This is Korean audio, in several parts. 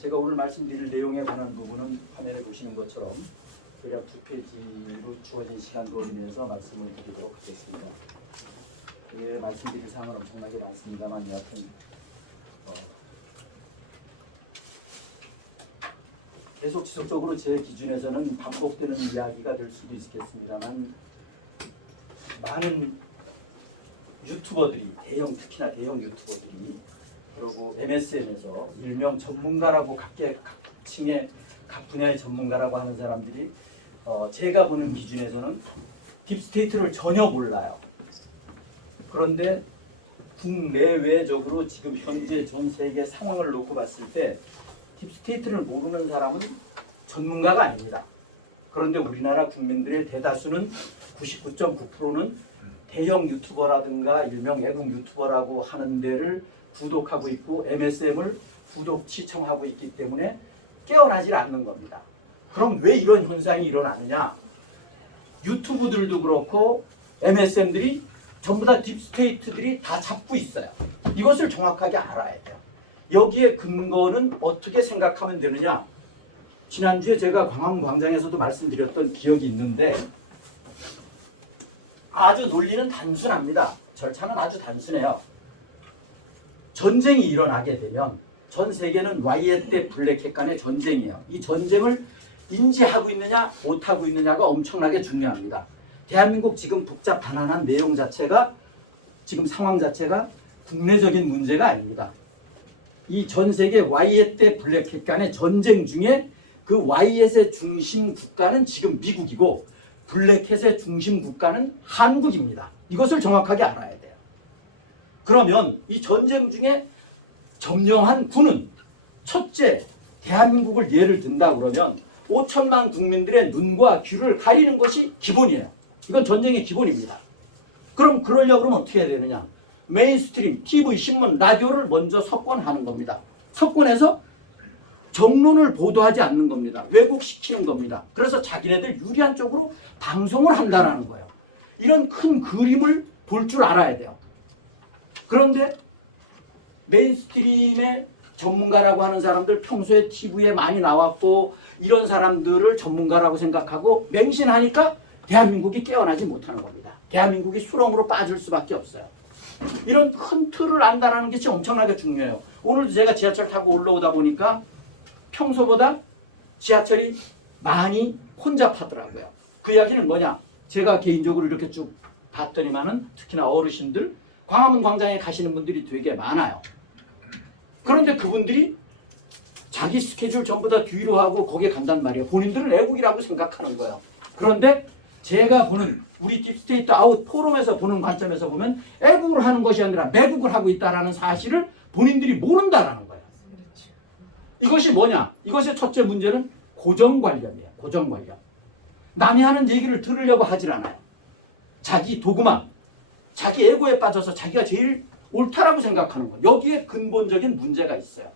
제가 오늘 말씀드릴 내용에 관한 부분은 화면에 보시는 것처럼 대략 2페이지로 주어진 시간으로 인해서 말씀을 드리도록 하겠습니다. 예, 말씀드릴 사항은 엄청나게 많습니다만 여하튼 계속 지속적으로 제 기준에서는 반복되는 이야기가 될 수도 있겠습니다만 많은 유튜버들이 특히나 대형 유튜버들이 그리고 MSN에서 일명 전문가라고 각계각층의 각 분야의 전문가라고 하는 사람들이 제가 보는 기준에서는 딥스테이트를 전혀 몰라요. 그런데 국내외적으로 지금 현재 전 세계 상황을 놓고 봤을 때 딥스테이트를 모르는 사람은 전문가가 아닙니다. 그런데 우리나라 국민들의 대다수는 99.9%는 대형 유튜버라든가 일명 애국 유튜버라고 하는 데를 구독하고 있고 MSM을 구독 시청하고 있기 때문에 깨어나질 않는 겁니다. 그럼 왜 이런 현상이 일어나느냐? 유튜브들도 그렇고 MSM들이 전부 다 딥스테이트들이 다 잡고 있어요. 이것을 정확하게 알아야 돼요. 여기에 근거는 어떻게 생각하면 되느냐? 지난주에 제가 광화문광장에서도 말씀드렸던 기억이 있는데 아주 논리는 단순합니다. 절차는 아주 단순해요. 전쟁이 일어나게 되면 전 세계는 와이에 블랙햇 간의 전쟁이에요. 이 전쟁을 인지하고 있느냐 못하고 있느냐가 엄청나게 중요합니다. 대한민국 지금 복잡 가난한 내용 자체가 지금 상황 자체가 국내적인 문제가 아닙니다. 이 전 세계 와이에 블랙햇 간의 전쟁 중에 그 와이의 중심 국가는 지금 미국이고 블랙햇의 중심 국가는 한국입니다. 이것을 정확하게 알아야 돼요. 그러면 이 전쟁 중에 점령한 군은 첫째 대한민국을 예를 든다 그러면 5천만 국민들의 눈과 귀를 가리는 것이 기본이에요. 이건 전쟁의 기본입니다. 그럼 그러려고 그러면 어떻게 해야 되느냐? 메인스트림, TV, 신문, 라디오를 먼저 석권하는 겁니다. 석권해서 정론을 보도하지 않는 겁니다. 왜곡시키는 겁니다. 그래서 자기네들 유리한 쪽으로 방송을 한다는 거예요. 이런 큰 그림을 볼 줄 알아야 돼요. 그런데 메인스트림의 전문가라고 하는 사람들 평소에 TV에 많이 나왔고 이런 사람들을 전문가라고 생각하고 맹신하니까 대한민국이 깨어나지 못하는 겁니다. 대한민국이 수렁으로 빠질 수밖에 없어요. 이런 큰 틀을 안다는 것이 엄청나게 중요해요. 오늘도 제가 지하철 타고 올라오다 보니까 평소보다 지하철이 많이 혼잡하더라고요. 그 이야기는 뭐냐? 제가 개인적으로 이렇게 쭉 봤더니만은 특히나 어르신들 광화문 광장에 가시는 분들이 되게 많아요. 그런데 그분들이 자기 스케줄 전부 다 뒤로 하고 거기에 간단 말이에요. 본인들은 애국이라고 생각하는 거예요. 그런데 제가 보는 우리 딥스테이트 아웃 포럼에서 보는 관점에서 보면 애국을 하는 것이 아니라 매국을 하고 있다는 사실을 본인들이 모른다라는 거예요. 이것이 뭐냐? 이것의 첫째 문제는 고정관념이에요. 고정관념. 남이 하는 얘기를 들으려고 하질 않아요. 자기 도구만, 자기 에고에 빠져서 자기가 제일 옳다라고 생각하는 거예요. 여기에 근본적인 문제가 있어요.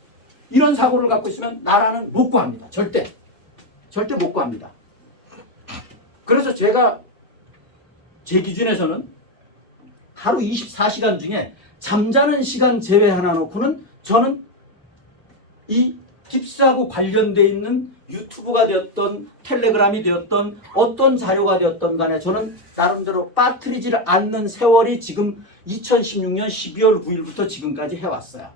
이런 사고를 갖고 있으면 나라는 못 구합니다. 절대 못 구합니다. 그래서 제가 제 기준에서는 하루 24시간 중에 잠자는 시간 제외하나 놓고는 저는 이 딥스하고 관련되어 있는 유튜브가 되었던 텔레그램이 되었던 어떤 자료가 되었던 간에 저는 나름대로 빠뜨리질 않는 세월이 지금 2016년 12월 9일부터 지금까지 해왔어요.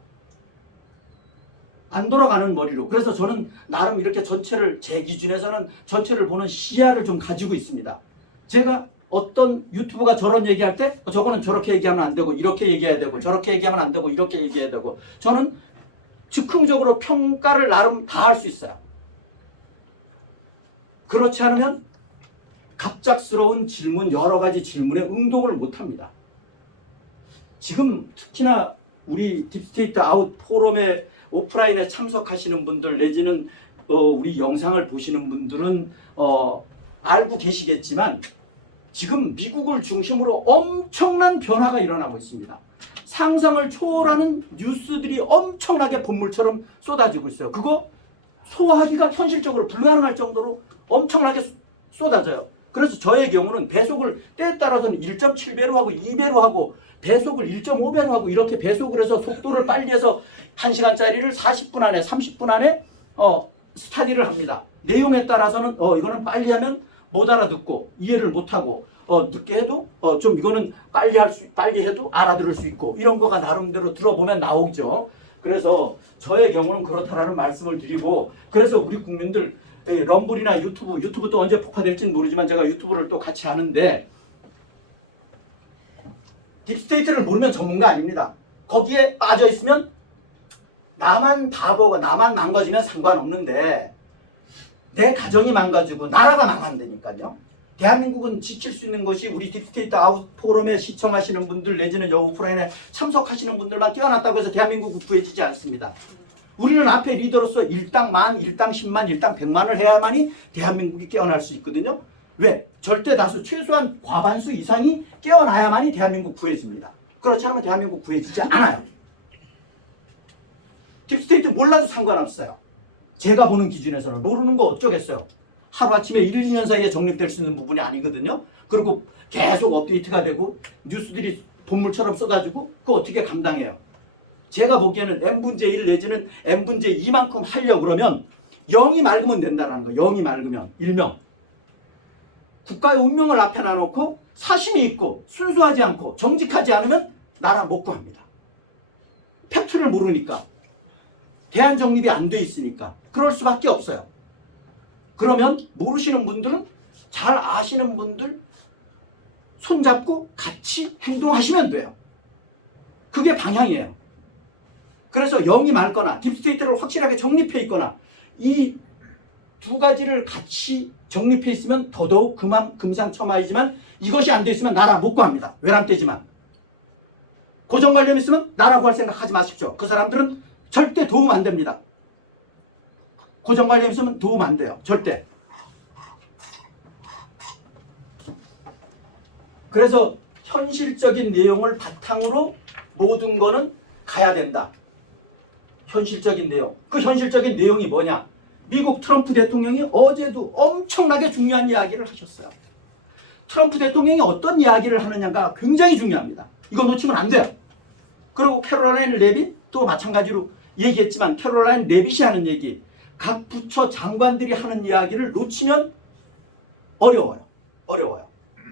안 돌아가는 머리로. 그래서 저는 나름 이렇게 전체를 제 기준에서는 전체를 보는 시야를 좀 가지고 있습니다. 제가 어떤 유튜브가 저런 얘기할 때 저거는 저렇게 얘기하면 안 되고 이렇게 얘기해야 되고 저렇게 얘기하면 안 되고 이렇게 얘기해야 되고 저는 즉흥적으로 평가를 나름 다 할 수 있어요. 그렇지 않으면 갑작스러운 질문, 여러 가지 질문에 응동을 못합니다. 지금 특히나 우리 딥스테이트 아웃 포럼에 오프라인에 참석하시는 분들 내지는 우리 영상을 보시는 분들은 알고 계시겠지만 지금 미국을 중심으로 엄청난 변화가 일어나고 있습니다. 상상을 초월하는 뉴스들이 엄청나게 본물처럼 쏟아지고 있어요. 그거 소화하기가 현실적으로 불가능할 정도로 엄청나게 쏟아져요. 그래서 저의 경우는 배속을 때에 따라서는 1.7배로 하고 2배로 하고 배속을 1.5배로 하고 이렇게 배속을 해서 속도를 빨리 해서 1시간짜리를 40분 안에 30분 안에 스타디를 합니다. 내용에 따라서는 이거는 빨리 하면 못 알아듣고 이해를 못하고 늦게 해도 좀 이거는 빨리 해도 알아들을 수 있고 이런 거가 나름대로 들어보면 나오죠. 그래서 저의 경우는 그렇다라는 말씀을 드리고, 그래서 우리 국민들 럼블이나 유튜브 또 언제 폭파될지는 모르지만 제가 유튜브를 또 같이 하는데, 딥스테이트를 모르면 전문가 아닙니다. 거기에 빠져 있으면 나만 바보가 나만 망가지면 상관없는데 내 가정이 망가지고 나라가 망한다니까요. 대한민국은 지킬 수 있는 것이 우리 딥스테이트 아웃 포럼에 시청하시는 분들 내지는 여 오프라인에 참석하시는 분들만 깨어났다고 해서 대한민국은 구해지지 않습니다. 우리는 앞에 리더로서 일당 만, 일당 10만, 일당 100만을 해야만이 대한민국이 깨어날 수 있거든요. 왜? 절대 다수 최소한 과반수 이상이 깨어나야만이 대한민국 구해집니다. 그렇지 않으면 대한민국 구해지지 않아요. 딥스테이트 몰라도 상관없어요. 제가 보는 기준에서는 모르는 거 어쩌겠어요. 하루아침에 1, 2년 사이에 정립될 수 있는 부분이 아니거든요. 그리고 계속 업데이트가 되고 뉴스들이 본물처럼 써가지고 그거 어떻게 감당해요. 제가 보기에는 n분의 1 내지는 n분의 2만큼 하려고 그러면 0이 맑으면 된다는 거예요. 0이 맑으면. 일명. 국가의 운명을 앞에 놔놓고 사심이 있고 순수하지 않고 정직하지 않으면 나라 못 구합니다. 팩트를 모르니까. 대안 정립이 안 돼 있으니까. 그럴 수밖에 없어요. 그러면 모르시는 분들은 잘 아시는 분들 손잡고 같이 행동하시면 돼요. 그게 방향이에요. 그래서 0이 맑거나 딥스테이트를 확실하게 정립해 있거나 이 두 가지를 같이 정립해 있으면 더더욱 금상첨화이지만 이것이 안 돼 있으면 나라 못 구합니다. 외람되지만. 고정관념 있으면 나라 구할 생각하지 마십시오. 그 사람들은 절대 도움 안 됩니다. 고정관념 있으면 도움 안 돼요. 절대. 그래서 현실적인 내용을 바탕으로 모든 거는 가야 된다. 현실적인 내용. 그 현실적인 내용이 뭐냐? 미국 트럼프 대통령이 어제도 엄청나게 중요한 이야기를 하셨어요. 트럼프 대통령이 어떤 이야기를 하느냐가 굉장히 중요합니다. 이거 놓치면 안 돼요. 그리고 캐롤라인 레빗도 마찬가지로 얘기했지만 캐롤라인 레빗이 하는 얘기, 각 부처 장관들이 하는 이야기를 놓치면 어려워요.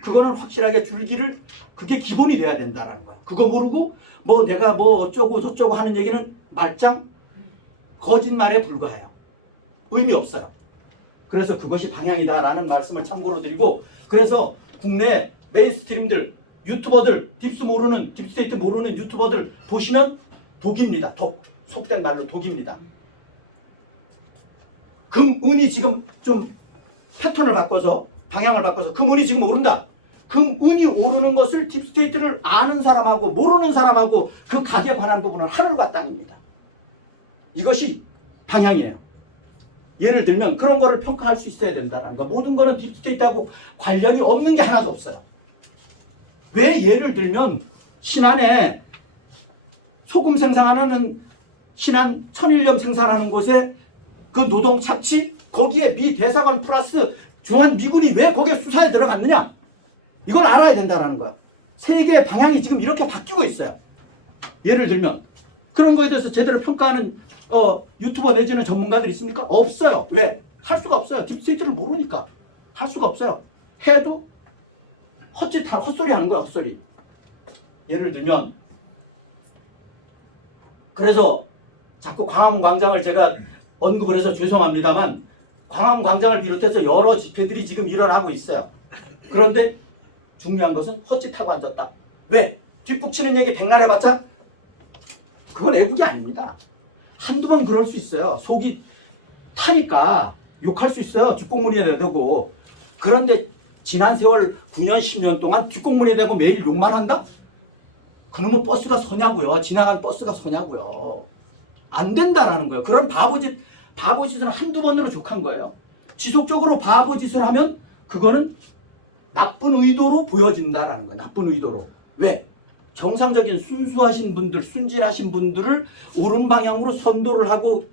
그거는 확실하게 줄기를, 그게 기본이 돼야 된다는 거예요. 그거 모르고 내가 어쩌고 저쩌고 하는 얘기는 말짱 거짓말에 불과해요. 의미 없어요. 그래서 그것이 방향이다라는 말씀을 참고로 드리고, 그래서 국내 메인스트림들, 유튜버들, 딥스테이트 모르는 유튜버들 보시면 독입니다. 속된 말로 독입니다. 금은이 지금 좀 패턴을 바꿔서 방향을 바꿔서 금은이 지금 오른다. 금은이 오르는 것을 딥스테이트를 아는 사람하고 모르는 사람하고 그 각에 관한 부분은 하늘과 땅입니다. 이것이 방향이에요. 예를 들면 그런 거를 평가할 수 있어야 된다는 거. 모든 거는 딥스테이트하고 관련이 없는 게 하나도 없어요. 왜? 예를 들면 신안에 소금 생산하는 신안 천일염 생산하는 곳에 그 노동 착취, 거기에 미 대사관 플러스 중한 미군이 왜 거기에 수사에 들어갔느냐? 이걸 알아야 된다는 거야. 세계의 방향이 지금 이렇게 바뀌고 있어요. 예를 들면 그런 거에 대해서 제대로 평가하는 유튜버 내지는 전문가들 있습니까? 없어요. 왜? 할 수가 없어요. 딥스테이트를 모르니까. 할 수가 없어요. 해도 헛소리 하는 거야, 헛소리. 예를 들면 그래서 자꾸 광화문 광장을 제가 언급을 해서 죄송합니다만 광화문 광장을 비롯해서 여러 집회들이 지금 일어나고 있어요. 그런데 중요한 것은 헛짓하고 앉았다. 왜? 뒷북치는 얘기 백날 해봤자 그건 애국이 아닙니다. 한두 번 그럴 수 있어요. 속이 타니까 욕할 수 있어요. 뒷공문에 대고. 그런데 지난 세월 9년 10년 동안 뒷공문에 대고 매일 욕만 한다? 그러면 버스가 서냐고요. 지나간 버스가 서냐고요. 안 된다라는 거예요. 그런 바보짓은 한두 번으로 족한 거예요. 지속적으로 바보짓을 하면 그거는 나쁜 의도로 보여진다라는 거예요. 나쁜 의도로. 왜? 정상적인 순수하신 분들, 순진하신 분들을 옳은 방향으로 선도를 하고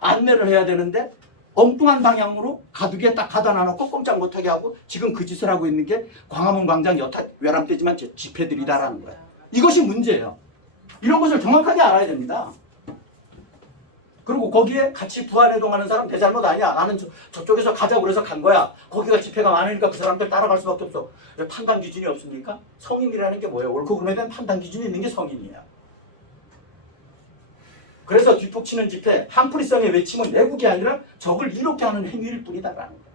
안내를 해야 되는데 엉뚱한 방향으로 가두기에 딱 가다 놔놓고 꼼짝 못하게 하고 지금 그 짓을 하고 있는 게 광화문 광장 여타 외람되지만 집회들이다라는 거예요. 이것이 문제예요. 이런 것을 정확하게 알아야 됩니다. 그리고 거기에 같이 부안해동하는 사람 내 잘못 아니야. 나는 저쪽에서 가자고 그래서 간 거야. 거기가 집회가 많으니까 그 사람들 따라갈 수밖에 없어. 판단 기준이 없습니까? 성인이라는 게 뭐예요? 옳고 그름에 대한 판단 기준이 있는 게 성인이야. 그래서 뒷북치는 집회, 한풀이성의 외침은 내국이 아니라 적을 이롭게 하는 행위일 뿐이다라는 거예요.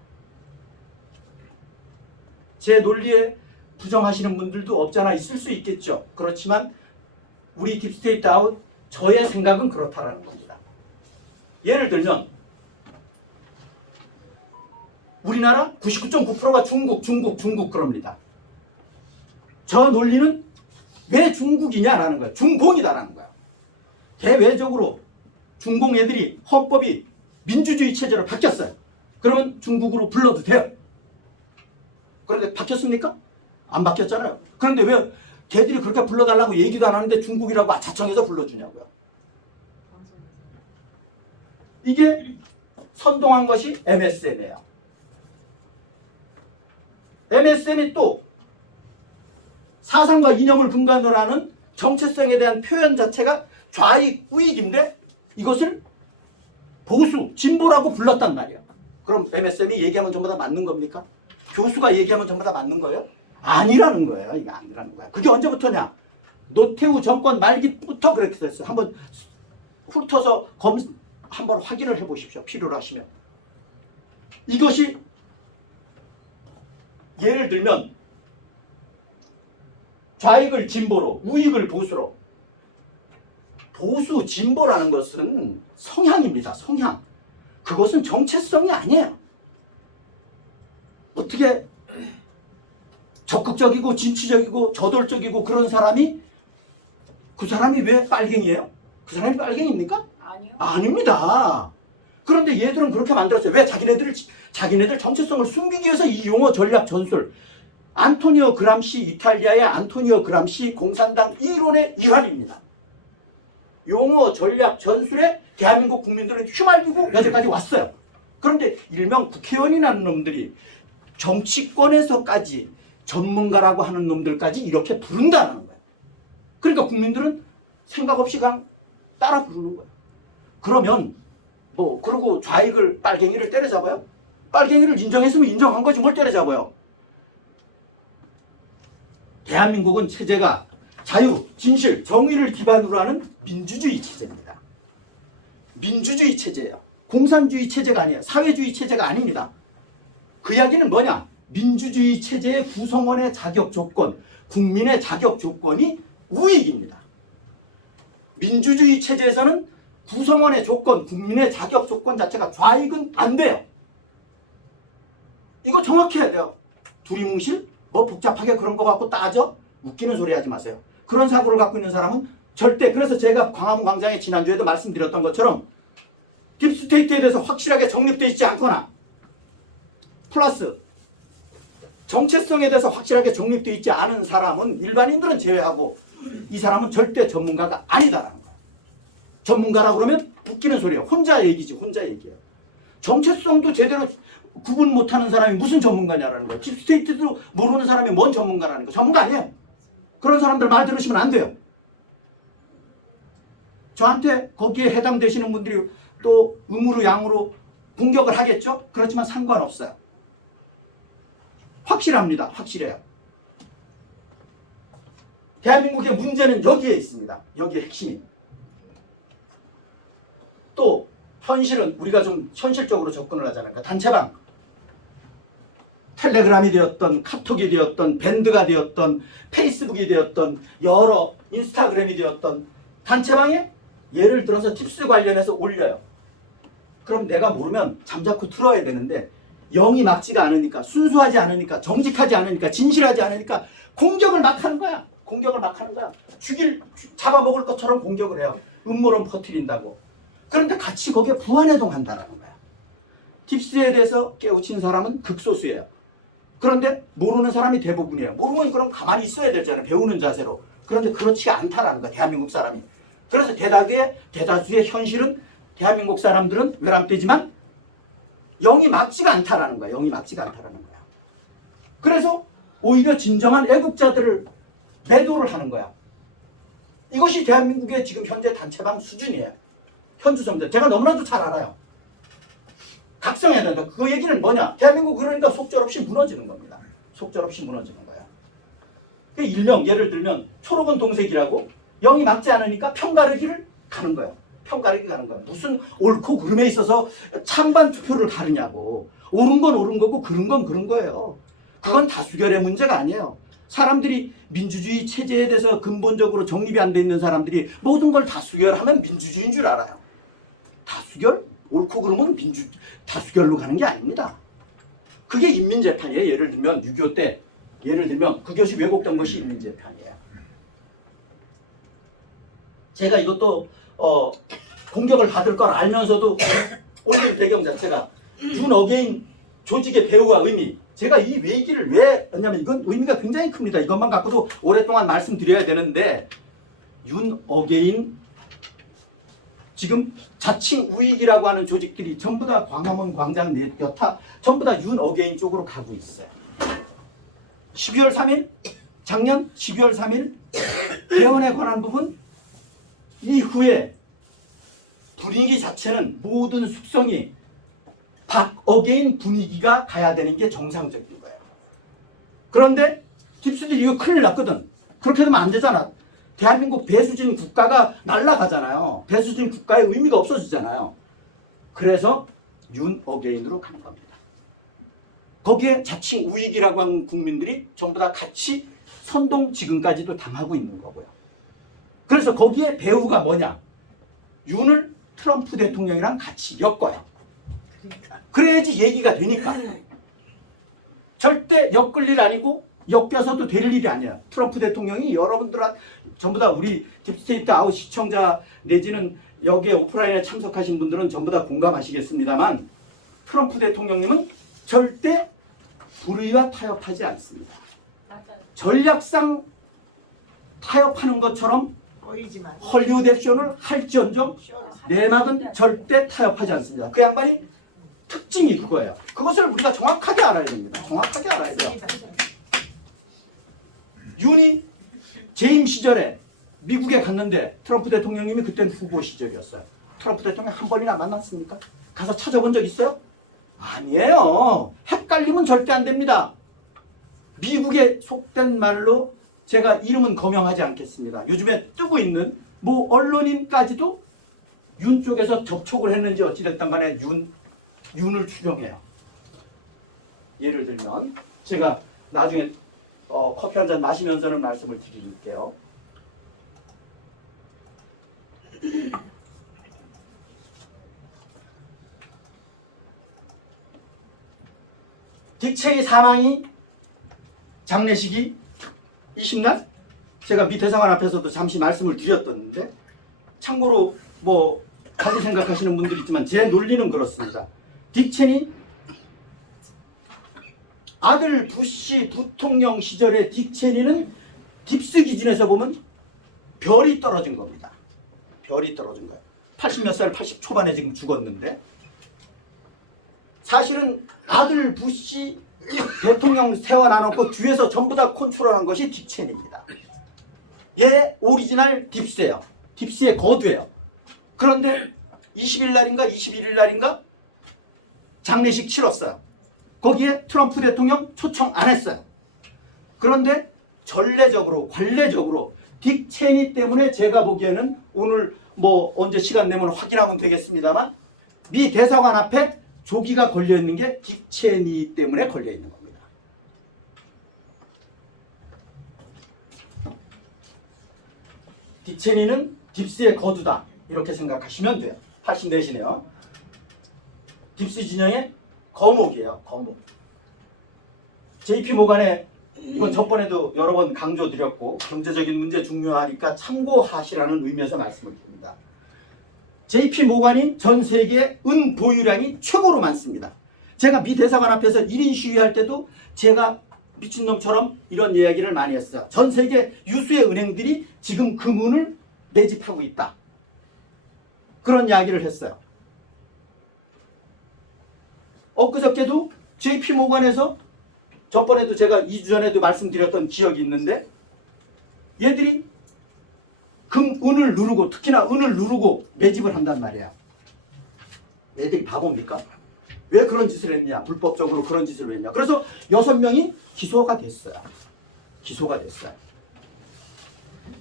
제 논리에 부정하시는 분들도 없잖아 있을 수 있겠죠. 그렇지만 우리 딥스테이트 아웃 저의 생각은 그렇다라는 겁니다. 예를 들면 우리나라 99.9%가 중국 그럽니다. 저 논리는 왜 중국이냐라는 거야. 중공이다라는 거야. 대외적으로 중공 애들이 헌법이 민주주의 체제로 바뀌었어요. 그러면 중국으로 불러도 돼요. 그런데 바뀌었습니까? 안 바뀌었잖아요. 그런데 왜 걔들이 그렇게 불러달라고 얘기도 안 하는데 중국이라고 자청해서 불러주냐고요. 이게 선동한 것이 MSN이에요. MSN이 또 사상과 이념을 근간으로 하는 정체성에 대한 표현 자체가 좌익, 우익인데 이것을 보수, 진보라고 불렀단 말이에요. 그럼 MSN이 얘기하면 전부 다 맞는 겁니까? 교수가 얘기하면 전부 다 맞는 거예요? 아니라는 거예요. 이게 아니라는 거야. 그게 언제부터냐? 노태우 정권 말기부터 그렇게 됐어요. 한번 훑어서 한번 확인을 해보십시오. 필요로 하시면. 이것이 예를 들면 좌익을 진보로, 우익을 보수로. 보수, 진보라는 것은 성향입니다. 성향. 그것은 정체성이 아니에요. 어떻게 적극적이고 진취적이고 저돌적이고 그런 사람이 그 사람이 왜 빨갱이에요? 그 사람이 빨갱이입니까? 아니요. 아닙니다. 그런데 얘들은 그렇게 만들었어요. 왜? 자기네들 정체성을 숨기기 위해서 이 용어 전략 전술. 안토니오 그람시, 이탈리아의 안토니오 그람시 공산당 이론의 일환입니다. 용어 전략 전술에 대한민국 국민들은 휘말리고 여기까지 왔어요. 그런데 일명 국회의원이라는 놈들이 정치권에서까지 전문가라고 하는 놈들까지 이렇게 부른다는 거예요. 그러니까 국민들은 생각 없이 그냥 따라 부르는 거예요. 그러면 그러고 좌익을 빨갱이를 때려잡아요? 빨갱이를 인정했으면 인정한 거지 뭘 때려잡아요? 대한민국은 체제가 자유, 진실, 정의를 기반으로 하는 민주주의 체제입니다. 민주주의 체제예요. 공산주의 체제가 아니에요. 사회주의 체제가 아닙니다. 그 이야기는 뭐냐? 민주주의 체제의 구성원의 자격 조건, 국민의 자격 조건이 우익입니다. 민주주의 체제에서는 구성원의 조건, 국민의 자격 조건 자체가 좌익은 안 돼요. 이거 정확히 해야 돼요. 두리뭉실? 복잡하게 그런 거 갖고 따져? 웃기는 소리 하지 마세요. 그런 사고를 갖고 있는 사람은 절대, 그래서 제가 광화문 광장에 지난주에도 말씀드렸던 것처럼 딥스테이트에 대해서 확실하게 정립되어 있지 않거나 플러스 정체성에 대해서 확실하게 정립되어 있지 않은 사람은 일반인들은 제외하고 이 사람은 절대 전문가가 아니다라는 거예요. 전문가라고 그러면 웃기는 소리예요. 혼자 얘기지, 혼자 얘기예요. 정체성도 제대로 구분 못하는 사람이 무슨 전문가냐라는 거예요. 딥스테이트도 모르는 사람이 뭔 전문가라는 거예요. 전문가 아니에요. 그런 사람들 말 들으시면 안 돼요. 저한테 거기에 해당되시는 분들이 또 음으로 양으로 공격을 하겠죠? 그렇지만 상관없어요. 확실합니다. 확실해요. 대한민국의 문제는 여기에 있습니다. 여기에 핵심이. 또 현실은 우리가 좀 현실적으로 접근을 하잖아요. 그러니까 단체방, 텔레그램이 되었던, 카톡이 되었던, 밴드가 되었던, 페이스북이 되었던, 여러 인스타그램이 되었던 단체방에 예를 들어서 팁스 관련해서 올려요. 그럼 내가 모르면 잠자코 틀어야 되는데 영이 막지가 않으니까, 순수하지 않으니까, 정직하지 않으니까, 진실하지 않으니까 공격을 막 하는 거야. 공격을 막 하는 거야. 잡아먹을 것처럼 공격을 해요. 음모론 퍼뜨린다고. 그런데 같이 거기에 부안해동한다는 거야. 팁스에 대해서 깨우친 사람은 극소수예요. 그런데 모르는 사람이 대부분이에요. 모르면 그럼 가만히 있어야 되잖아요. 배우는 자세로. 그런데 그렇지가 않다라는 거야. 대한민국 사람이. 그래서 대다수의 현실은 대한민국 사람들은 외람되지만 영이 막지가 않다라는 거야. 영이 막지가 않다라는 거야. 그래서 오히려 진정한 애국자들을 매도를 하는 거야. 이것이 대한민국의 지금 현재 단체방 수준이에요. 현주소입니다. 제가 너무나도 잘 알아요. 각성해야 된다. 그 얘기는 뭐냐? 대한민국 그러니까 속절없이 무너지는 겁니다. 속절없이 무너지는 거야. 그 일명 예를 들면 초록은 동색이라고 0이 맞지 않으니까 편가르기를 가는 거예요. 편가르기 가는 거예요. 무슨 옳고 그름에 있어서 찬반 투표를 가르냐고. 옳은 건 옳은 거고 그른 건 그른 거예요. 그건 다수결의 문제가 아니에요. 사람들이 민주주의 체제에 대해서 근본적으로 정립이 안 돼 있는 사람들이 모든 걸 다수결하면 민주주의인 줄 알아요. 다수결? 옳고 그름은 다수결로 가는 게 아닙니다. 그게 인민재판이에요. 예를 들면 6.25 때 예를 들면 그 것이 왜곡된 것이 인민재판이에요. 제가 이것도 공격을 받을 걸 알면서도 올린 배경 자체가 윤 어게인 조직의 배후와 의미. 제가 이 얘기를 왜 했냐면 이건 의미가 굉장히 큽니다. 이것만 갖고도 오랫동안 말씀드려야 되는데 윤 어게인 지금 자칭 우익이라고 하는 조직들이 전부 다 광화문 광장 여타 전부 다 윤 어게인 쪽으로 가고 있어요. 12월 3일 작년 12월 3일 개헌에 관한 부분 이후에 분위기 자체는 모든 숙성이 박 어게인 분위기가 가야 되는 게 정상적인 거예요. 그런데 딥스들이 이거 큰일 났거든. 그렇게 되면 안 되잖아. 대한민국 배수진 국가가 날아가잖아요. 배수진 국가의 의미가 없어지잖아요. 그래서 윤 어게인으로 간 겁니다. 거기에 자칭 우익이라고 하는 국민들이 전부 다 같이 선동 지금까지도 당하고 있는 거고요. 그래서 거기에 배후가 뭐냐? 윤을 트럼프 대통령이랑 같이 엮어요. 그래야지 얘기가 되니까. 절대 엮을 일 아니고 엮여서도 될 일이 아니야. 트럼프 대통령이 여러분들한 전부 다 우리 딥스테이트 아웃 시청자 내지는 여기에 오프라인에 참석하신 분들은 전부 다 공감하시겠습니다만 트럼프 대통령님은 절대 불의와 타협하지 않습니다. 전략상 타협하는 것처럼 헐리우드 액션을 할지언정 내막은 절대 타협하지 않습니다. 그 양반이 특징이 그거예요. 그것을 우리가 정확하게 알아야 됩니다. 정확하게 알아야 돼요. 윤이 재임 시절에 미국에 갔는데 트럼프 대통령님이 그때는 후보 시절이었어요. 트럼프 대통령 한 번이나 만났습니까? 가서 찾아본 적 있어요? 아니에요. 헷갈리면 절대 안 됩니다. 미국의 속된 말로 제가 이름은 거명하지 않겠습니다. 요즘에 뜨고 있는 뭐 언론인까지도 윤 쪽에서 접촉을 했는지 어찌됐든 간에 윤을 추정해요. 예를 들면 제가 나중에 커피 한 잔 마시면서는 말씀을 드릴게요. 딕 체니 사망이 장례식이 20날? 제가 미 대사관 앞에서도 잠시 말씀을 드렸던데 참고로 뭐 다르게 생각하시는 분들이 있지만 제 논리는 그렇습니다. 딕 체니 아들 부시 부통령 시절에 딕 체니는 딥스 기준에서 보면 별이 떨어진 겁니다. 별이 떨어진 거예요. 80몇 살, 80 초반에 지금 죽었는데 사실은 아들 부시 대통령 세워놔놓고 뒤에서 전부 다 컨트롤한 것이 딕 체니입니다. 얘 오리지널 딥스예요. 딥스의 거두예요. 그런데 20일 날인가 21일 날인가 장례식 치렀어요. 거기에 트럼프 대통령 초청 안 했어요. 그런데 전례적으로 관례적으로 딕 체니 때문에 제가 보기에는 오늘 뭐 언제 시간 내면 확인하면 되겠습니다만 미 대사관 앞에 조기가 걸려있는 게 딕 체니 때문에 걸려있는 겁니다. 딕 체니는 딥스의 거두다 이렇게 생각하시면 돼요. 84시네요. 딥스 진영의 거목이에요. 거목. JP 모간의 이건 저번에도 여러 번 강조드렸고 경제적인 문제 중요하니까 참고하시라는 의미에서 말씀을 드립니다. JP 모간이 전 세계 은 보유량이 최고로 많습니다. 제가 미 대사관 앞에서 1인 시위할 때도 제가 미친놈처럼 이런 이야기를 많이 했어요. 전 세계 유수의 은행들이 지금 금은을 매집하고 있다. 그런 이야기를 했어요. 엊그저께도 JP 모간에서 저번에도 제가 2주 전에도 말씀드렸던 기억이 있는데 얘들이 은을 누르고 특히나 은을 누르고 매집을 한단 말이야. 애들이 바보입니까? 왜 그런 짓을 했냐? 불법적으로 그런 짓을 왜 했냐? 그래서 6명이 기소가 됐어요. 기소가 됐어요.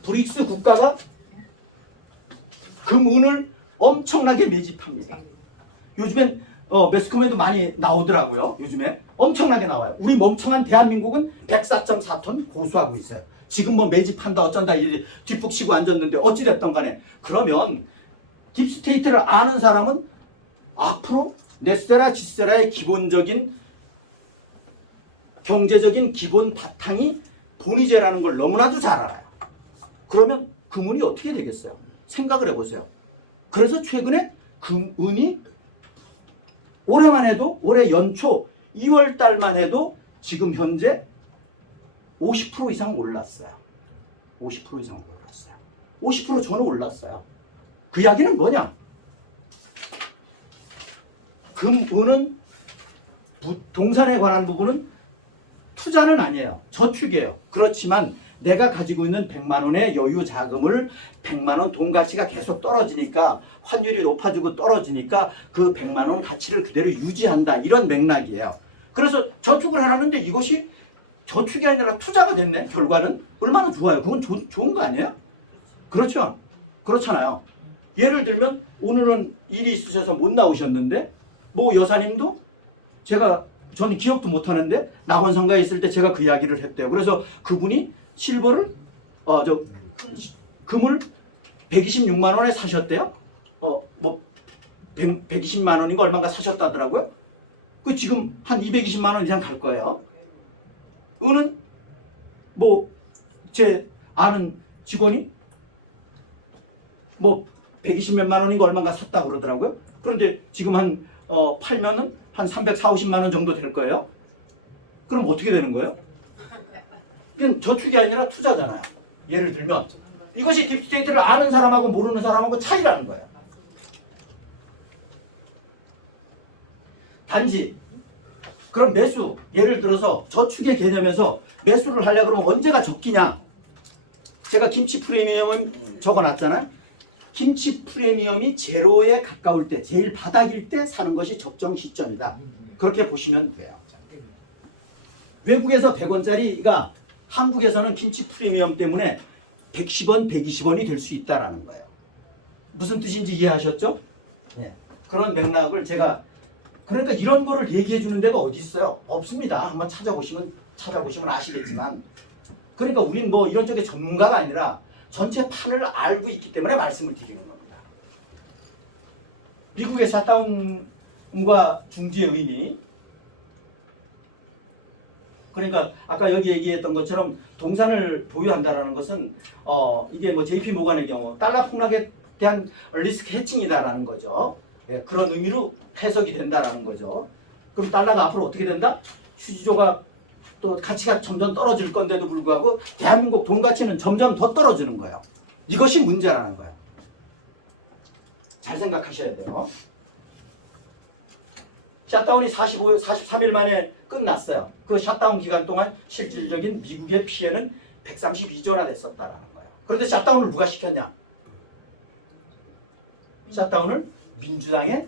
브릭스 국가가 금은을 엄청나게 매집합니다. 요즘엔 매스컴에도 많이 나오더라고요. 요즘에 엄청나게 나와요. 우리 멍청한 대한민국은 104.4톤 고수하고 있어요. 지금 뭐 매집한다 어쩐다 이래 뒷북 치고 앉았는데 어찌됐든 간에 그러면 딥스테이트를 아는 사람은 앞으로 넷세라 지세라의 기본적인 경제적인 기본 바탕이 본위제라는 걸 너무나도 잘 알아요. 그러면 금은이 어떻게 되겠어요? 생각을 해보세요. 그래서 최근에 금은이 올해만 해도 올해 연초 2월 달만 해도 지금 현재 50% 이상 올랐어요. 50% 이상 올랐어요. 50% 전후 올랐어요. 그 이야기는 뭐냐? 금은은 동산에 관한 부분은 투자는 아니에요. 저축이에요. 그렇지만 내가 가지고 있는 100만 원의 여유 자금을 100만 원 돈 가치가 계속 떨어지니까 환율이 높아지고 떨어지니까 그 100만 원 가치를 그대로 유지한다. 이런 맥락이에요. 그래서 저축을 하라는데 이것이 저축이 아니라 투자가 됐네. 결과는 얼마나 좋아요. 그건 좋은 거 아니에요? 그렇죠? 그렇잖아요. 예를 들면 오늘은 일이 있으셔서 못 나오셨는데 뭐 여사님도 저는 기억도 못 하는데 낙원상가에 있을 때 제가 그 이야기를 했대요. 그래서 그분이 실버를 금을 126만 원에 사셨대요. 뭐 120만 원인가 얼마인가 사셨다더라고요. 그 지금 한 220만 원 이상 갈 거예요. 은은 뭐 제 아는 직원이 뭐 120몇만 원인가 얼마인가 샀다 그러더라고요. 그런데 지금 팔면은 한 340만 원 정도 될 거예요. 그럼 어떻게 되는 거예요? 그냥 저축이 아니라 투자잖아요. 예를 들면 이것이 딥스테이트를 아는 사람하고 모르는 사람하고 차이라는 거예요. 단지 그럼 매수, 예를 들어서 저축의 개념에서 매수를 하려고 그러면 언제가 적기냐? 제가 김치 프리미엄을 적어놨잖아요. 김치 프리미엄이 제로에 가까울 때, 제일 바닥일 때 사는 것이 적정 시점이다. 그렇게 보시면 돼요. 외국에서 100원짜리가 한국에서는 김치 프리미엄 때문에 110원, 120원이 될 수 있다는 거예요. 무슨 뜻인지 이해하셨죠? 네. 그런 맥락을 제가 그러니까 이런 거를 얘기해 주는 데가 어디 있어요? 없습니다. 한번 찾아보시면 아시겠지만 그러니까 우린 뭐 이런 쪽에 전문가가 아니라 전체 판을 알고 있기 때문에 말씀을 드리는 겁니다. 미국의 샷다운과 중지의 의미 그러니까 아까 여기 얘기했던 것처럼 동산을 보유한다라는 것은 이게 뭐 JP 모간의 경우 달러 폭락에 대한 리스크 해칭이다라는 거죠. 예, 그런 의미로 해석이 된다라는 거죠. 그럼 달러가 앞으로 어떻게 된다? 휴지조가 또 가치가 점점 떨어질 건데도 불구하고 대한민국 돈 가치는 점점 더 떨어지는 거예요. 이것이 문제라는 거예요. 잘 생각하셔야 돼요. 샷다운이 43일 만에 끝났어요. 그 샷다운 기간 동안 실질적인 미국의 피해는 132조나 됐었다라는 거예요. 그런데 샷다운을 누가 시켰냐? 샷다운을 민주당의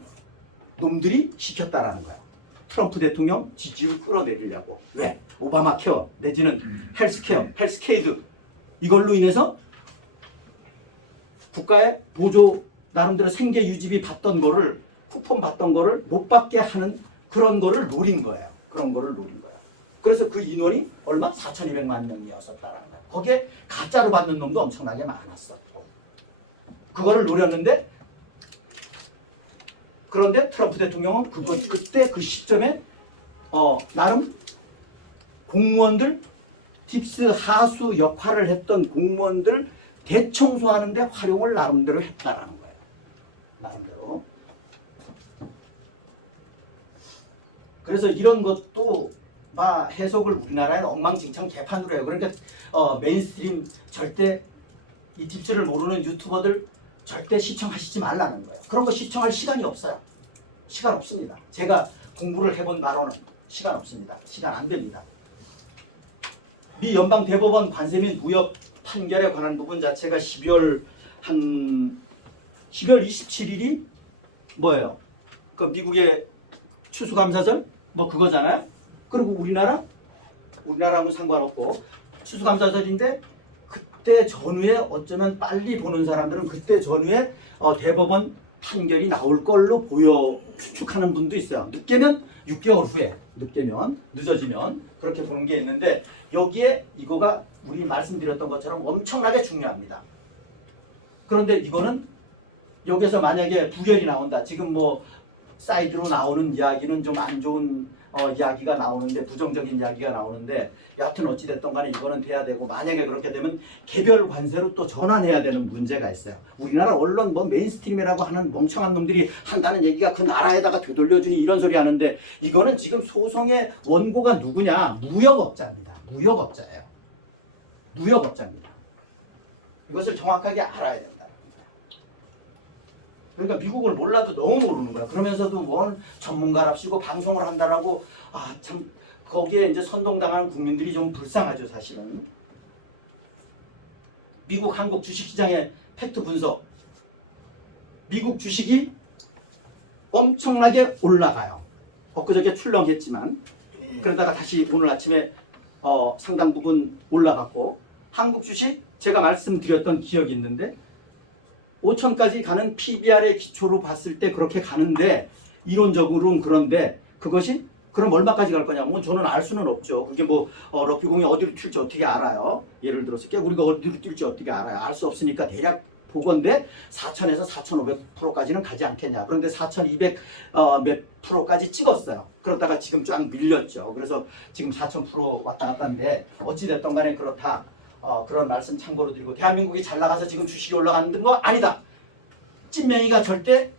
놈들이 시켰다라는 거예요. 트럼프 대통령 지지율 끌어내리려고. 왜? 오바마 케어 내지는 헬스케어, 헬스케이드 이걸로 인해서 국가의 보조 나름대로 생계 유지비 받던 거를 쿠폰 받던 거를 못 받게 하는 그런 거를 노린 거예요. 그런 거를 노린 거예요. 그래서 그 인원이 얼마? 4,200만 명이었었다라는 거예요. 거기에 가짜로 받는 놈도 엄청나게 많았었고 그거를 노렸는데 그런데 트럼프 대통령은 그때 그 시점에 나름 공무원들 딥스 하수 역할을 했던 공무원들 대청소하는 데 활용을 나름대로 했다라는 거예요. 나름대로. 그래서 이런 것도 해석을 우리나라에는 엉망진창 개판으로 해요. 그러니까 메인스트림 절대 이 딥스를 모르는 유튜버들 절대 시청하시지 말라는 거예요. 그런 거 시청할 시간이 없어요. 시간 없습니다. 제가 공부를 해본 바로는 시간 없습니다. 시간 안 됩니다. 미 연방 대법원 관세 및 무역 판결에 관한 부분 자체가 12월 27일이 뭐예요? 그 미국의 추수감사절 뭐 그거잖아요. 그리고 우리나라하고 상관없고 추수감사절인데 그때 전후에 어쩌면 빨리 보는 사람들은 그때 전후에 대법원 판결이 나올 걸로 보여 추측하는 분도 있어요. 늦게면 6개월 후에, 늦게면 늦어지면 그렇게 보는 게 있는데 여기에 이거가 우리 말씀드렸던 것처럼 엄청나게 중요합니다. 그런데 이거는 여기서 만약에 부결이 나온다. 지금 뭐 사이드로 나오는 이야기는 좀 안 좋은 이야기가 나오는데 부정적인 이야기가 나오는데 여하튼 어찌됐든 간에 이거는 돼야 되고 만약에 그렇게 되면 개별 관세로 또 전환해야 되는 문제가 있어요. 우리나라 언론 뭐 메인스트림이라고 하는 멍청한 놈들이 한다는 얘기가 그 나라에다가 되돌려주니 이런 소리 하는데 이거는 지금 소송의 원고가 누구냐? 무역업자입니다. 무역업자예요. 무역업자입니다. 이것을 정확하게 알아야 된다. 그러니까 미국을 몰라도 너무 모르는 거야. 그러면서도 뭔 전문가랍시고 방송을 한다라고 참 거기에 이제 선동당하는 국민들이 좀 불쌍하죠, 사실은. 미국 한국 주식시장의 팩트 분석. 미국 주식이 엄청나게 올라가요. 엊그저께 출렁했지만 그러다가 다시 오늘 아침에 상당 부분 올라갔고 한국 주식 제가 말씀드렸던 기억이 있는데 5천까지 가는 PBR의 기초로 봤을 때 그렇게 가는데 이론적으로는 그런데 그것이 그럼 얼마까지 갈 거냐면 저는 알 수는 없죠. 그게 뭐 럭비공이 어디로 튈지 어떻게 알아요? 예를 들어서 우리가 어디로 뛸지 어떻게 알아요? 알 수 없으니까 대략 보건데 4,000에서 4,500%까지는 가지 않겠냐. 그런데 4,200 몇 프로까지 찍었어요. 그러다가 지금 쫙 밀렸죠. 그래서 지금 4,000% 왔다 갔다 하는데 어찌됐든 간에 그렇다. 그런 말씀 참고로 드리고 대한민국이 잘 나가서 지금 주식이 올라가는 거 아니다. 찐명이가 절대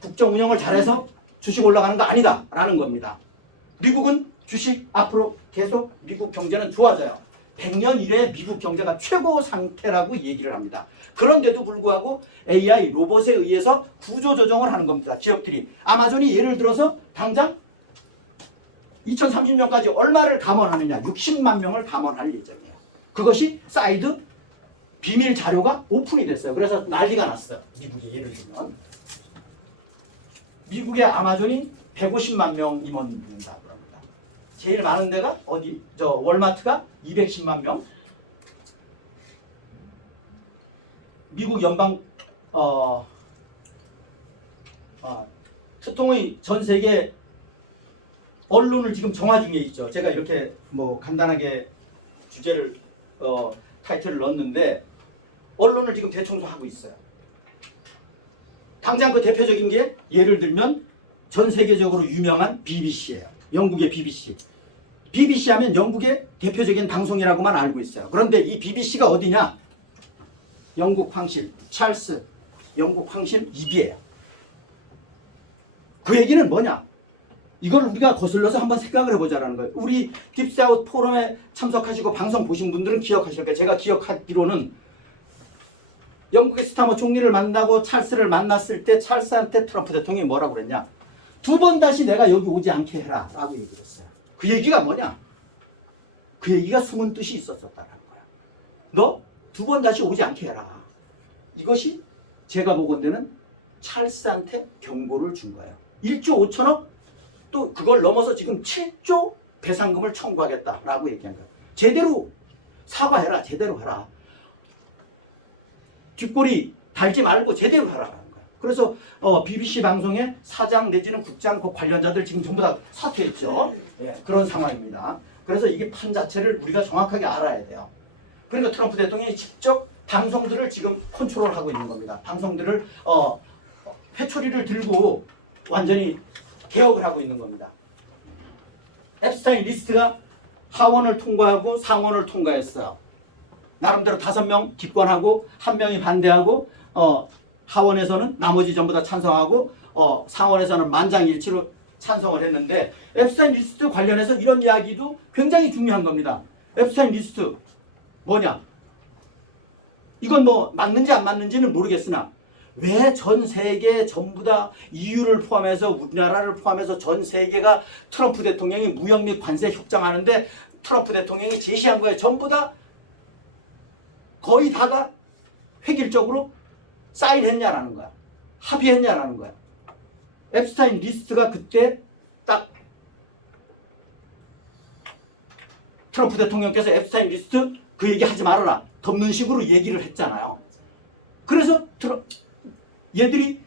국정 운영을 잘해서 주식 올라가는 거 아니다 라는 겁니다. 미국은 주식 앞으로 계속 미국 경제는 좋아져요. 100년 이래 미국 경제가 최고 상태라고 얘기를 합니다. 그런데도 불구하고 AI 로봇에 의해서 구조조정을 하는 겁니다. 기업들이. 아마존이 예를 들어서 당장 2030년까지 얼마를 감원하느냐. 60만 명을 감원할 예정이에요. 그것이 사이드 비밀 자료가 오픈이 됐어요. 그래서 난리가 났어요. 미국이 예를 들면. 미국의 아마존이 150만 명 임원 있는다 그럽니다. 제일 많은 데가 어디? 월마트가 210만 명. 미국 연방 특통의 전 세계 언론을 지금 정화 중에 있죠. 제가 이렇게 뭐 간단하게 주제를 타이틀을 넣었는데 언론을 지금 대청소하고 있어요. 당장 그 대표적인 게 예를 들면 전 세계적으로 유명한 BBC예요. 영국의 BBC. BBC 하면 영국의 대표적인 방송이라고만 알고 있어요. 그런데 이 BBC가 어디냐? 영국 황실 찰스 영국 황실 입이에요. 그 얘기는 뭐냐? 이걸 우리가 거슬러서 한번 생각을 해보자라는 거예요. 우리 딥사우트 포럼에 참석하시고 방송 보신 분들은 기억하실 거예요. 제가 기억하기로는 영국의 스타머 총리를 만나고 찰스를 만났을 때 찰스한테 트럼프 대통령이 뭐라고 그랬냐? 2번 다시 내가 여기 오지 않게 해라 라고 얘기를 했어요. 그 얘기가 뭐냐? 그 얘기가 숨은 뜻이 있었다는 거야. 너 2번 다시 오지 않게 해라. 이것이 제가 보건대는 찰스한테 경고를 준 거예요. 1조 5천억 또 그걸 넘어서 지금 7조 배상금을 청구하겠다라고 얘기한 거예요. 제대로 사과해라. 제대로 해라. 뒷골이 달지 말고 제대로 하라는 거예요. 그래서 BBC 방송의 사장 내지는 국장 관련자들 지금 전부 다 사퇴했죠. 예, 그런 상황입니다. 그래서 이게 판 자체를 우리가 정확하게 알아야 돼요. 그러니까 트럼프 대통령이 직접 방송들을 지금 컨트롤하고 있는 겁니다. 방송들을 회초리를 들고 완전히 개혁을 하고 있는 겁니다. 앱스타인 리스트가 하원을 통과하고 상원을 통과했어요. 나름대로 5명 기권하고 1명이 반대하고 하원에서는 나머지 전부 다 찬성하고 상원에서는 만장일치로 찬성을 했는데 앱스타인 리스트 관련해서 이런 이야기도 굉장히 중요한 겁니다. 앱스타인 리스트 뭐냐? 이건 뭐 맞는지 안 맞는지는 모르겠으나 왜 전 세계 전부 다 EU를 포함해서 우리나라를 포함해서 전 세계가 트럼프 대통령이 무역 및 관세 협정하는데 트럼프 대통령이 제시한 거에 전부 다 거의 다가 획일적으로 사인했냐라는 거야. 합의했냐라는 거야. 앱스타인 리스트가 그때 딱 트럼프 대통령께서 앱스타인 리스트 그 얘기 하지 말아라. 덮는 식으로 얘기를 했잖아요. 그래서 얘들이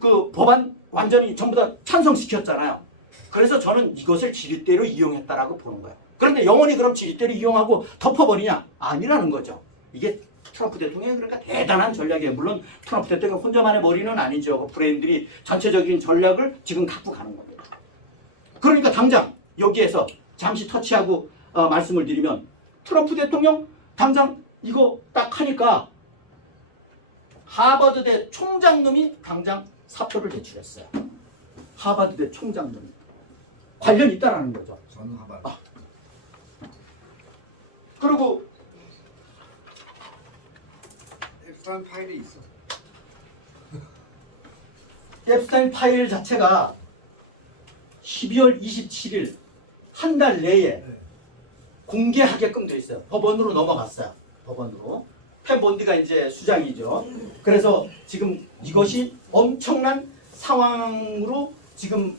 그 법안 완전히 전부 다 찬성시켰잖아요. 그래서 저는 이것을 지렛대로 이용했다라고 보는 거예요. 그런데 영원히 그럼 지렛대로 이용하고 덮어버리냐? 아니라는 거죠. 이게 트럼프 대통령이 그러니까 대단한 전략이에요. 물론 트럼프 대통령 혼자만의 머리는 아니죠. 브레인들이 전체적인 전략을 지금 갖고 가는 겁니다. 그러니까 당장 여기에서 잠시 터치하고 말씀을 드리면 트럼프 대통령 당장 이거 딱 하니까 하버드대 총장님이 당장 사표를 제출했어요. 하버드대 총장님이 관련이 있다라는 거죠. 전 하버드. 그리고 앱스타인 파일이 있어. 앱스타인 파일 자체가 12월 27일 한 달 내에 공개하게끔 돼 있어요. 법원으로 넘어갔어요. 법원으로. 팬 본디가 이제 수장이죠. 그래서 지금 이것이 엄청난 상황으로 지금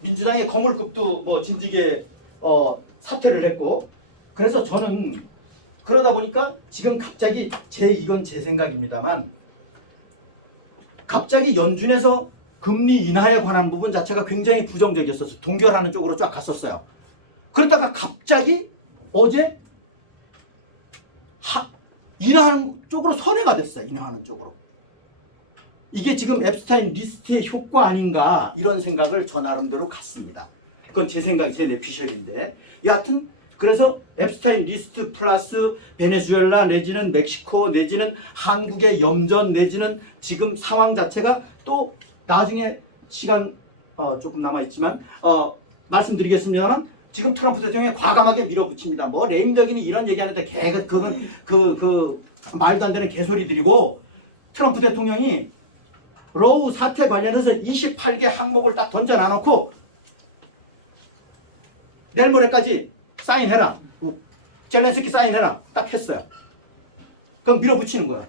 민주당의 거물급도 뭐 진지게 사퇴를 했고, 그래서 저는 그러다 보니까 지금 갑자기 이건 제 생각입니다만 갑자기 연준에서 금리 인하에 관한 부분 자체가 굉장히 부정적이었어서 동결하는 쪽으로 쫙 갔었어요. 그러다가 갑자기 어제 인하하는 쪽으로 선회가 됐어요. 인하하는 쪽으로. 이게 지금 앱스타인 리스트의 효과 아닌가 이런 생각을 저 나름대로 갖습니다. 그건 제 생각이 제 내피셜인데 여하튼 그래서 앱스타인 리스트 플러스 베네수엘라 내지는 멕시코 내지는 한국의 염전 내지는 지금 상황 자체가 또 나중에 시간 조금 남아있지만 말씀드리겠습니다만 지금 트럼프 대통령이 과감하게 밀어붙입니다. 뭐 레임덕이니 이런 얘기하는데 그건 그 말도 안 되는 개소리들이고 트럼프 대통령이 로우 사태 관련해서 28개 항목을 딱 던져 놔놓고 내일 모레까지 사인해라. 젤렌스키 사인해라. 딱 했어요. 그럼 밀어붙이는 거예요.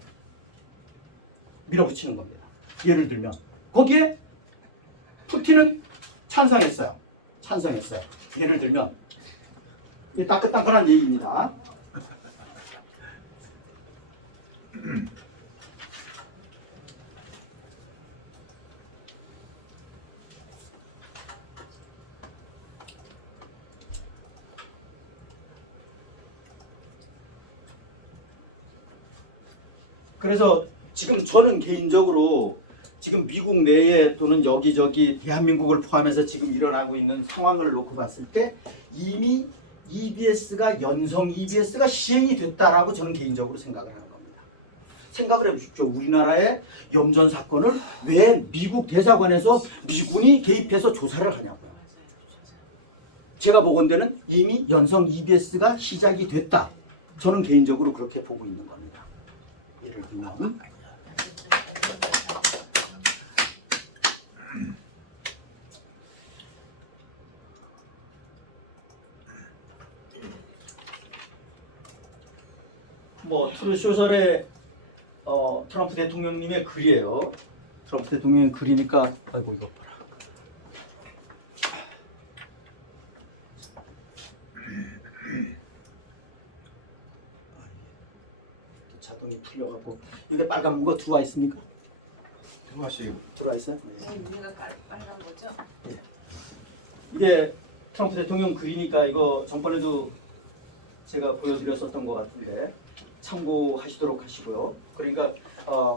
밀어붙이는 겁니다. 예를 들면 거기에 푸틴은 찬성했어요. 찬성했어요. 예를 들면 이게 따끈따끈한 얘기입니다. 그래서 지금 저는 개인적으로 지금 미국 내에 또는 여기저기 대한민국을 포함해서 지금 일어나고 있는 상황을 놓고 봤을 때 이미 연성 EBS가 시행이 됐다라고 저는 개인적으로 생각을 하는 겁니다. 생각을 해보십시오. 우리나라의 염전 사건을 왜 미국 대사관에서 미군이 개입해서 조사를 하냐고요. 제가 보건대는 이미 연성 EBS가 시작이 됐다. 저는 개인적으로 그렇게 보고 있는 겁니다. 예를 들면 뭐 트루소설의 트럼프 대통령님의 글이에요. 트럼프 대통령의 글이니까 아이고 이거 봐라. 자동이 풀려갖고 이게 빨간 무가 들어와 있습니까? 들어와 있어요? 네, 위가 빨간 거죠? 네. 이게 트럼프 대통령 글이니까 이거 전번에도 제가 보여드렸었던 것 같은데 참고하시도록 하시고요. 그러니까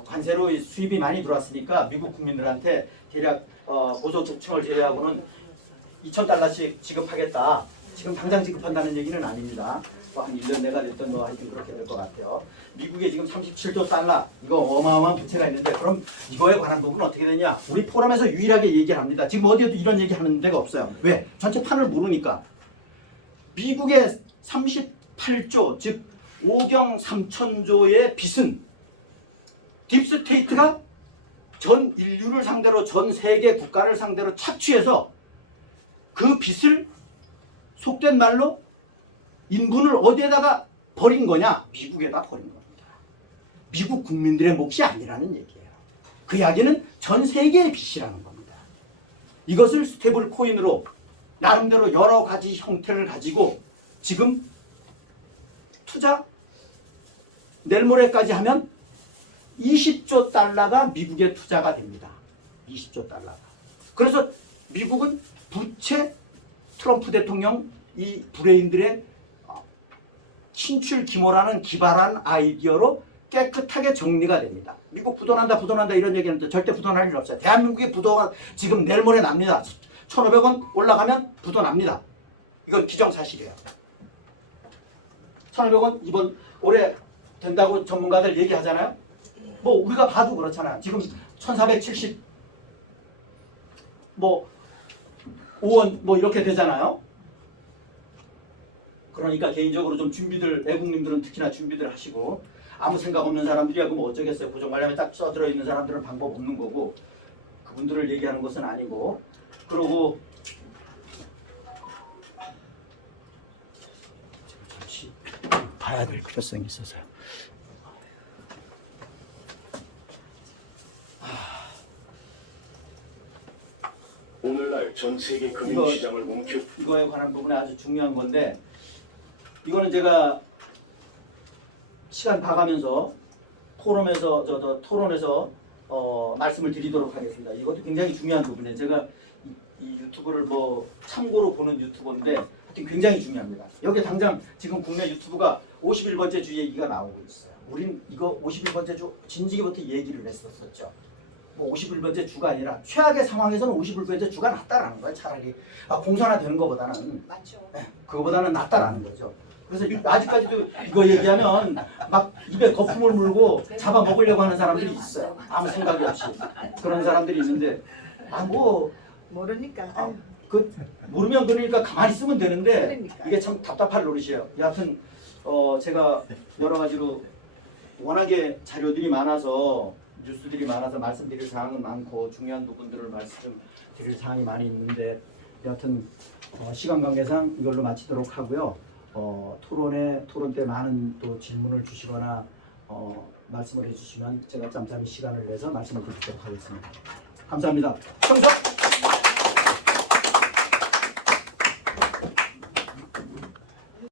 관세로 수입이 많이 들어왔으니까 미국 국민들한테 대략 보조조청을 제외하고는 $2,000씩 지급하겠다. 지금 당장 지급한다는 얘기는 아닙니다. 한 1년 내가 됐던 뭐 하여튼 그렇게 될 것 같아요. 미국에 지금 37조 달러 이거 어마어마한 부채가 있는데 그럼 이거에 관한 부분은 어떻게 되냐? 우리 포럼에서 유일하게 얘기를 합니다. 지금 어디에도 이런 얘기 하는 데가 없어요. 왜? 전체 판을 모르니까. 미국의 38조 즉 5경 3천조의 빚은 딥스테이트가 전 인류를 상대로 전 세계 국가를 상대로 착취해서 그 빚을 속된 말로 인분을 어디에다가 버린 거냐? 미국에다 버린 겁니다. 미국 국민들의 몫이 아니라는 얘기예요. 그 이야기는 전 세계의 빚이라는 겁니다. 이것을 스테이블 코인으로 나름대로 여러 가지 형태를 가지고 지금 투자 내일 모레까지 하면 20조 달러가 미국의 투자가 됩니다. 20조 달러가. 그래서 미국은 부채 트럼프 대통령 이 브레인들의 신출 기모라는 기발한 아이디어로 깨끗하게 정리가 됩니다. 미국 부도난다 이런 얘기하는데 절대 부도날 일 없어요. 대한민국의 부도가 지금 내일 모레 납니다. 1,500원 올라가면 부도 납니다. 이건 기정사실이에요. 1,500원 이번 올해 된다고 전문가들 얘기하잖아요. 뭐 우리가 봐도 그렇잖아요. 지금 1,470 뭐 5원 뭐 이렇게 되잖아요. 그러니까 개인적으로 좀 준비들 외국님들은 특히나 준비들 하시고 아무 생각 없는 사람들이야 뭐 어쩌겠어요. 고정관념에 딱 써들어 있는 사람들은 방법 없는 거고 그분들을 얘기하는 것은 아니고 그러고 잠시 봐야 될 필요성이 있어서요. 오늘날 전 세계 금융시장을 이거에 관한 부분에 아주 중요한 건데 이거는 제가 시간 봐가면서 토론에서 말씀을 드리도록 하겠습니다. 이것도 굉장히 중요한 부분이에요. 제가 이 유튜브를 뭐 참고로 보는 유튜버인데 하여튼 굉장히 중요합니다. 여기 당장 지금 국내 유튜브가 51번째 주 얘기가 나오고 있어요. 우린 이거 51번째 주 진지기부터 얘기를 했었죠. 뭐 51번째 주가 아니라 최악의 상황에서는 51번째 주가 낫다라는 거예요. 차라리 공산화 되는 것보다는 맞죠. 그거보다는 낫다라는 거죠. 그래서 아직까지도 이거 얘기하면 막 입에 거품을 물고 잡아먹으려고 하는 사람들이 있어요. 아무 생각이 없이 그런 사람들이 있는데 모르니까. 그 모르면 그러니까 가만히 있으면 되는데 그러니까. 이게 참 답답할 노릇이에요. 여하튼 제가 여러 가지로 워낙에 자료들이 많아서 뉴스들이 많아서 말씀드릴 사항은 많고 중요한 부분들을 말씀드릴 사항이 많이 있는데 여하튼 시간 관계상 이걸로 마치도록 하고요. 토론 때 많은 또 질문을 주시거나 말씀을 해주시면 제가 짬짬이 시간을 내서 말씀을 드리도록 하겠습니다. 감사합니다. 청소.